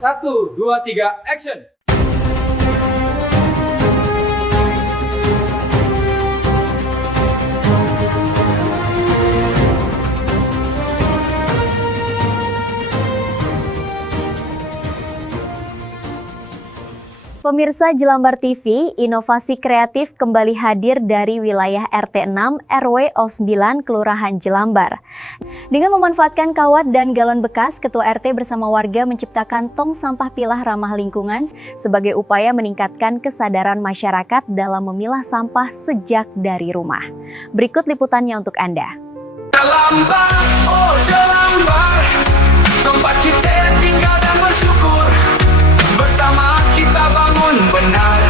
1, 2, 3, action! Pemirsa Jelambar TV, inovasi kreatif kembali hadir dari wilayah RT 6 RW 09 Kelurahan Jelambar. Dengan memanfaatkan kawat dan galon bekas, Ketua RT bersama warga menciptakan tong sampah pilah ramah lingkungan sebagai upaya meningkatkan kesadaran masyarakat dalam memilah sampah sejak dari rumah. Berikut liputannya untuk Anda. Jelambar, oh Jelambar, tempat kita tinggal dan bersyukur. Bersama kita bangun benar,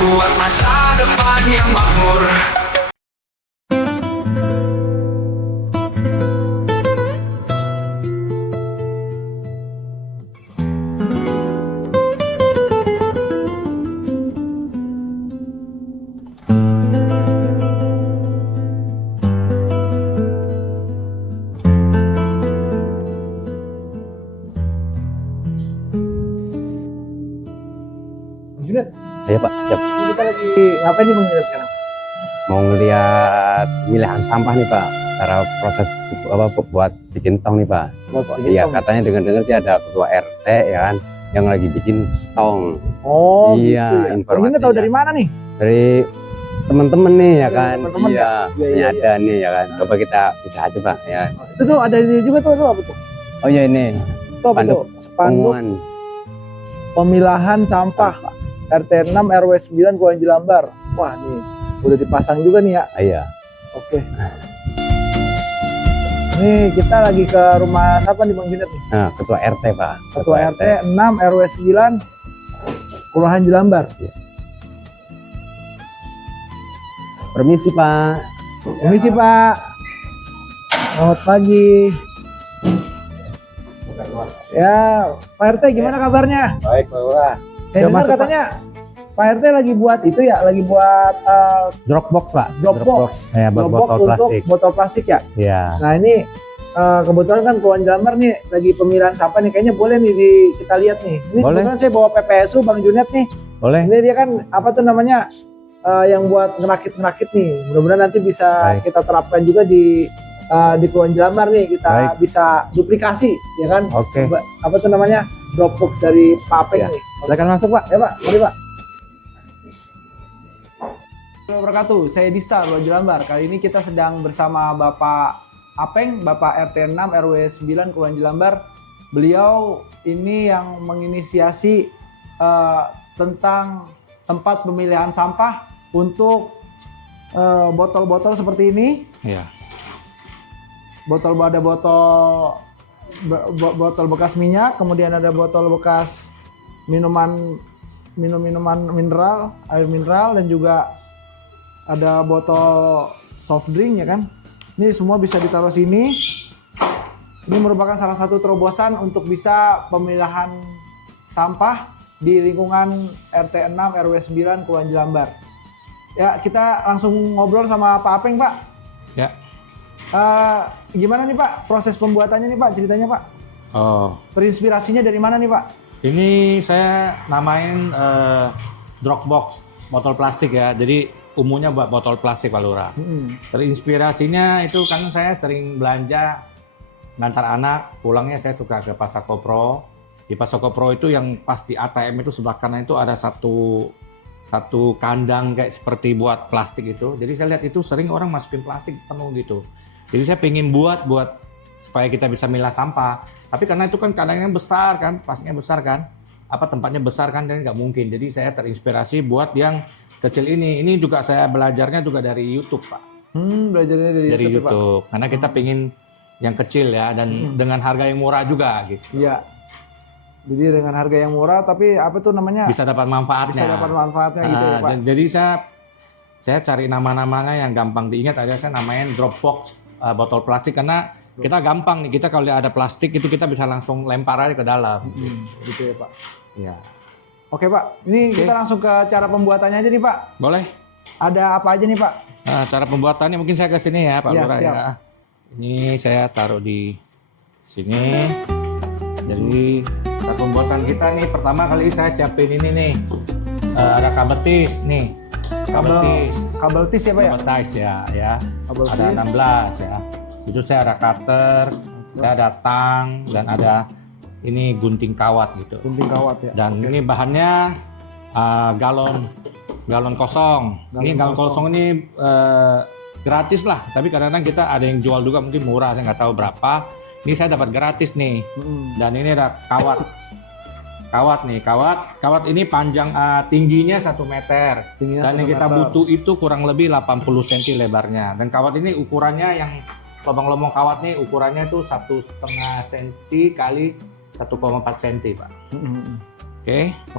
buat masa depan yang makmur. Junet, Iya Pak, siap. kita lagi ngapain nih Bang Junet sekarang? Mau ngeliat pemilihan sampah nih Pak. Cara proses buat bikin tong nih Pak. Iya, katanya dengar-dengar sih ada ketua RT ya kan yang lagi bikin tong. Oh, Iya, gitu ya. Bang informasinya. Junet tahu dari mana nih? Dari teman-teman nih ya Dari kan. teman-teman Iya, ya? Iya, iya, ada nih ya kan. Coba kita bisa aja Pak ya. Itu tuh ada ini juga tuh apa tuh? Oh iya ini Itu apa tuh? Spanduk pengumuman pemilahan sampah RT 6 RW 9 Kelurahan Jelambar. Wah, nih udah dipasang juga nih ya. Iya. Oke. Nih kita lagi ke rumah siapa nih Bang Junet nih? Nah, ketua RT Pak. Ketua RT 6 RW 9 Kelurahan Jelambar. Permisi Pak. Permisi Pak. Selamat pagi. Ya, Pak RT gimana kabarnya? Baik Pak Lurah. Saya Udah dengar masuk, katanya Pak RT lagi buat itu ya, lagi buat Dropbox Pak. Dropbox. Ya, buat Dropbox botol untuk plastik. botol plastik ya. Iya. Nah ini kebetulan kan Kelurahan Jelambar nih lagi pemilihan sampah nih, kayaknya boleh nih kita lihat nih. Ini Boleh. kebetulan saya bawa PPSU Bang Junet nih. Boleh. Ini dia kan apa tuh namanya yang buat ngerakit nih. Mudah-mudahan nanti bisa Baik. kita terapkan juga di Kelurahan Jelambar nih, kita Baik. bisa duplikasi ya kan. Oke. Apa tuh namanya Dropbox dari Pak Apeng Ya. nih. Silakan masuk Pak. Ya Pak, mari Pak. Assalamualaikum warahmatullahi wabarakatuh. Saya Dista, Kelurahan Jelambar. Kali ini kita sedang bersama Bapak Apeng, Bapak RT 6 RW 9 Kelurahan Jelambar. Beliau ini yang menginisiasi tentang tempat pemilihan sampah untuk botol-botol seperti ini. Iya. Ada botol bekas minyak, kemudian ada botol bekas minuman mineral, air mineral, dan juga ada botol soft drink ya kan. Ini semua bisa ditaruh sini. Ini merupakan salah satu terobosan untuk bisa pemilahan sampah di lingkungan RT 6 RW 9 Kelurahan Jelambar. Ya, kita langsung ngobrol sama Pak Apeng, Pak. Ya. Gimana nih Pak proses pembuatannya nih Pak, ceritanya Pak? Oh, Terinspirasinya dari mana nih Pak? ini saya namain Dropbox botol plastik ya. Jadi umumnya buat botol plastik Pak Lurah. Terinspirasinya itu kan saya sering belanja ngantar anak, pulangnya saya suka ke Pasar Kopro. Di Pasar Kopro itu yang pas di ATM itu sebelah kanan itu ada satu kandang kayak seperti buat plastik itu. Jadi saya lihat itu sering orang masukin plastik penuh gitu. Jadi saya pengen buat supaya kita bisa milah sampah. Tapi karena itu kan kandangnya besar kan, plastiknya besar kan, tempatnya besar kan, dan nggak mungkin. Jadi saya terinspirasi buat yang kecil ini. Ini juga saya belajarnya juga dari YouTube Pak. Belajarnya dari YouTube, ya, Pak? YouTube. Karena kita pengen yang kecil ya, dan dengan harga yang murah juga gitu. Iya. Jadi dengan harga yang murah, tapi apa tuh namanya? Bisa dapat manfaatnya. Bisa dapat manfaatnya gitu ya Pak. Jadi saya cari nama-namanya yang gampang diingat aja. Saya namain Dropbox botol plastik karena kita gampang nih, kita kalau ada plastik itu kita bisa langsung lempar aja ke dalam. Gitu ya Pak. Iya. Oke Pak, ini kita langsung ke cara pembuatannya aja nih Pak. Boleh. Ada apa aja nih Pak? Nah, cara pembuatannya mungkin saya ke sini ya Pak Ya, Lurah siap. ya. Ini saya taruh di sini. Jadi Saat pembuatan kita nih, pertama kali saya siapin ini nih. Ada kabel tis nih. Kabel tis ya Pak ya? Kabel tis ya. Kabel Ada tis. 16 ya. Itu saya ada cutter, saya ada tang, dan ada ini gunting kawat gitu. Gunting kawat ya. Dan ini bahannya galon kosong. Ini galon kosong ini gratis lah, tapi kadang-kadang kita ada yang jual juga mungkin murah, saya nggak tahu berapa. Ini saya dapat gratis nih. Dan ini ada kawat ini panjang tingginya 1 meter. Tingginya Dan yang 1 kita meter. butuh itu kurang lebih 80 cm lebarnya. Dan kawat ini ukurannya yang lubang-lubang kawat nih ukurannya itu 1,5 cm kali 1,4 cm Pak.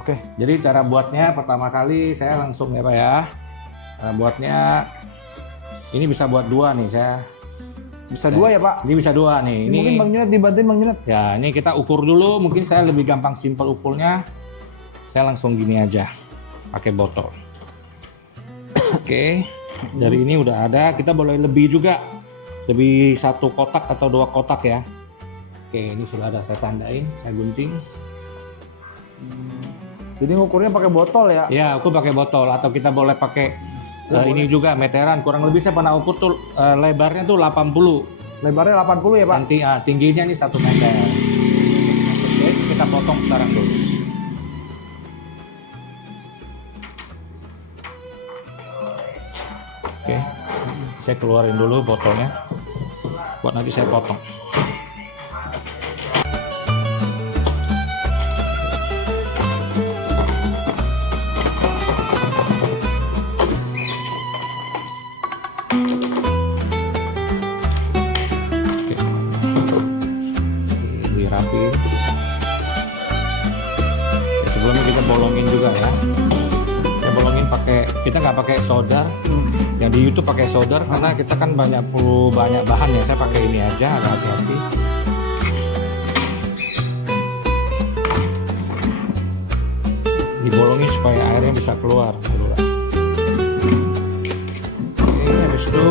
Oke. Jadi cara buatnya pertama kali saya langsung ya Pak ya. Cara buatnya ini bisa buat 2 nih saya. Bisa 2 ya Pak? Ini bisa 2 nih. Ini mungkin Bang Junet dibantuin Bang Junet. ya, ini kita ukur dulu. Mungkin saya lebih gampang simpel ukurnya. Saya langsung gini aja. Pakai botol. Oke. Dari ini udah ada, kita boleh lebih juga. Lebih 1 kotak atau 2 kotak ya. Oke, ini sudah ada saya tandain, saya gunting. Jadi ngukurnya pakai botol ya? Ya, aku pakai botol atau kita boleh pakai ini juga meteran. Kurang lebih saya pernah ukur tuh lebarnya tuh 80 Lebarnya 80 ya Pak? tingginya nih 1 meter. Oke, kita potong sekarang dulu. Oke, saya keluarin dulu botolnya. Buat nanti saya potong. Dirapiin. Sebelumnya kita bolongin juga ya. Kita bolongin kita nggak pakai solder. Yang di YouTube pakai solder karena kita kan perlu banyak bahan ya. Saya pakai ini aja, agak hati-hati. Dibolongin supaya airnya bisa keluar. Oke, habis itu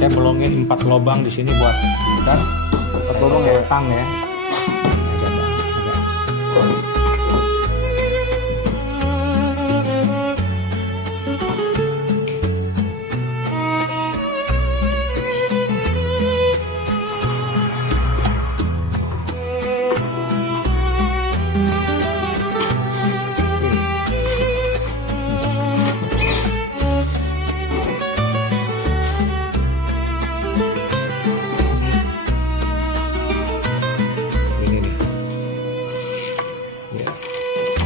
saya bolongin 4 lubang di sini buat kan 4 lubang ya, tang ya.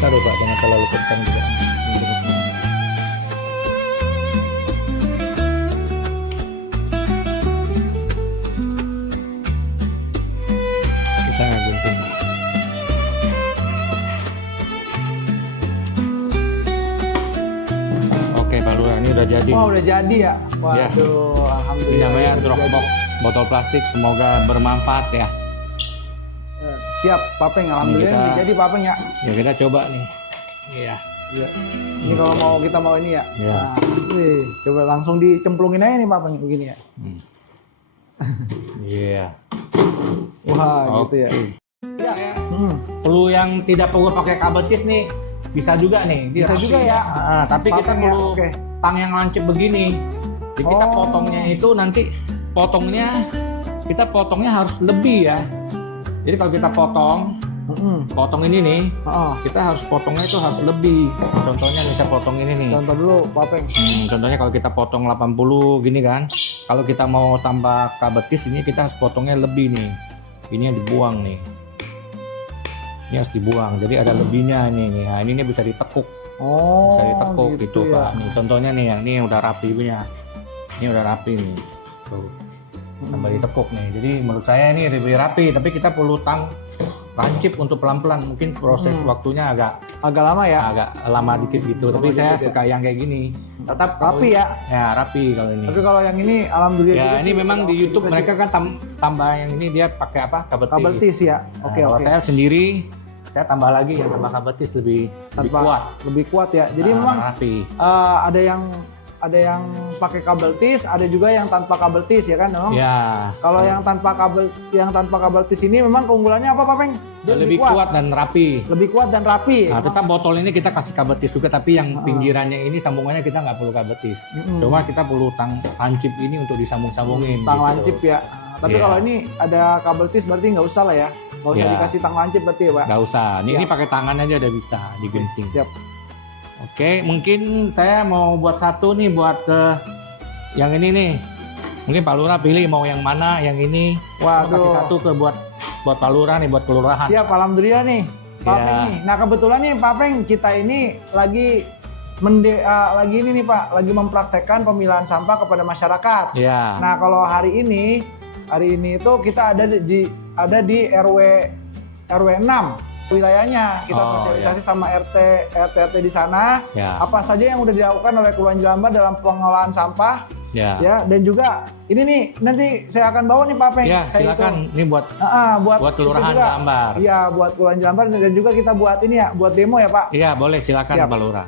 Taruh Pak, jangan terlalu kencang juga. Kita gunting. Oke Pak Lurah, ini udah jadi. Wah udah jadi ya? Waduh, alhamdulillah. Ini namanya udah Dropbox botol plastik, semoga bermanfaat ya. Siap, Papeng. Alhamdulillah Ini ini jadi Papeng ya. Ya kita coba nih. Iya. Iya. Ini kalau kita mau ini ya. Iya. Nah, coba langsung dicemplungin aja nih Papeng begini ya. Iya. Wah, gitu ya. Ya. Perlu yang tidak perlu pakai kabel tis nih, bisa juga nih. Bisa juga ya. Tapi kita Papeng ya, perlu oke. tang yang lancip begini. Jadi kita potongnya itu nanti kita potongnya harus lebih ya. Jadi kalau kita potong ini nih, kita harus potongnya itu harus lebih. Contohnya nih saya potong ini nih. Contoh dulu, Papeng. Contohnya kalau kita potong 80 gini kan, kalau kita mau tambah kabetis ini kita harus potongnya lebih nih. Ini yang dibuang nih. Ini harus dibuang. Jadi ada lebihnya ini nih. Nah, ini bisa ditekuk. Bisa ditekuk gitu ya. Pak. Nih contohnya nih yang ini udah rapi punya. Ini udah rapi nih. Tuh. Tambah ditekuk nih. Jadi menurut saya ini lebih rapi, tapi kita perlu tang lancip untuk pelan-pelan. Mungkin proses waktunya agak lama ya. agak lama dikit gitu. Tapi saya suka yang kayak gini. Tetap Rapi ya. Ya rapi kalau ini. Tapi kalau yang ini alhamdulillah. Ya juga ini sih, memang kalau di YouTube juga mereka sih. kan tambah yang ini dia pakai apa? Kabel tis ya. Nah, Oke, kalau oke. saya sendiri saya tambah lagi yang tambah kabel tis lebih kuat. Lebih kuat ya. Jadi Nah, memang rapi. ada yang ada yang pakai kabel tis, ada juga yang tanpa kabel tis ya kan, memang. Ya. Kalau yang tanpa kabel tis ini memang keunggulannya apa Pak Peng? Dia Lebih kuat dan rapi. Lebih kuat dan rapi. Nah, tetap botol ini kita kasih kabel tis juga, tapi yang pinggirannya ini sambungannya kita nggak perlu kabel tis. Cuma kita perlu tang lancip ini untuk disambung-sambungin. Tang gitu. lancip ya. Tapi Iya. kalau ini ada kabel tis berarti nggak usah lah ya. Nggak usah Iya. dikasih tang lancip berarti ya Pak. Nggak usah. Ini Siap. pakai tangan aja udah bisa digenting. Siap. Oke, mungkin saya mau buat satu nih buat ke yang ini nih. Mungkin Pak Lurah pilih mau yang mana, yang ini. Saya Waduh. kasih satu ke buat Pak Lurah nih, buat kelurahan. Siap, alhamdulillah nih. Pak Iya. Peng nih. Nah kebetulan nih Pak Peng, kita ini lagi lagi ini nih Pak, lagi mempraktekkan pemilahan sampah kepada masyarakat. Iya. Nah kalau hari ini itu kita ada di RW 6 wilayahnya. Kita Oh, sosialisasi sama RT di sana. Ya. Apa saja yang udah dilakukan oleh Kelurahan Jelambar dalam pengelolaan sampah, Ya. ya, dan juga ini nih nanti saya akan bawa nih Pak Peng. Ya, Saya silakan. Ini buat buat kelurahan itu juga. Jelambar. Iya, buat Kelurahan Jelambar dan juga kita buat ini ya, buat demo ya Pak. Iya, boleh silakan Siap. Pak Lurah.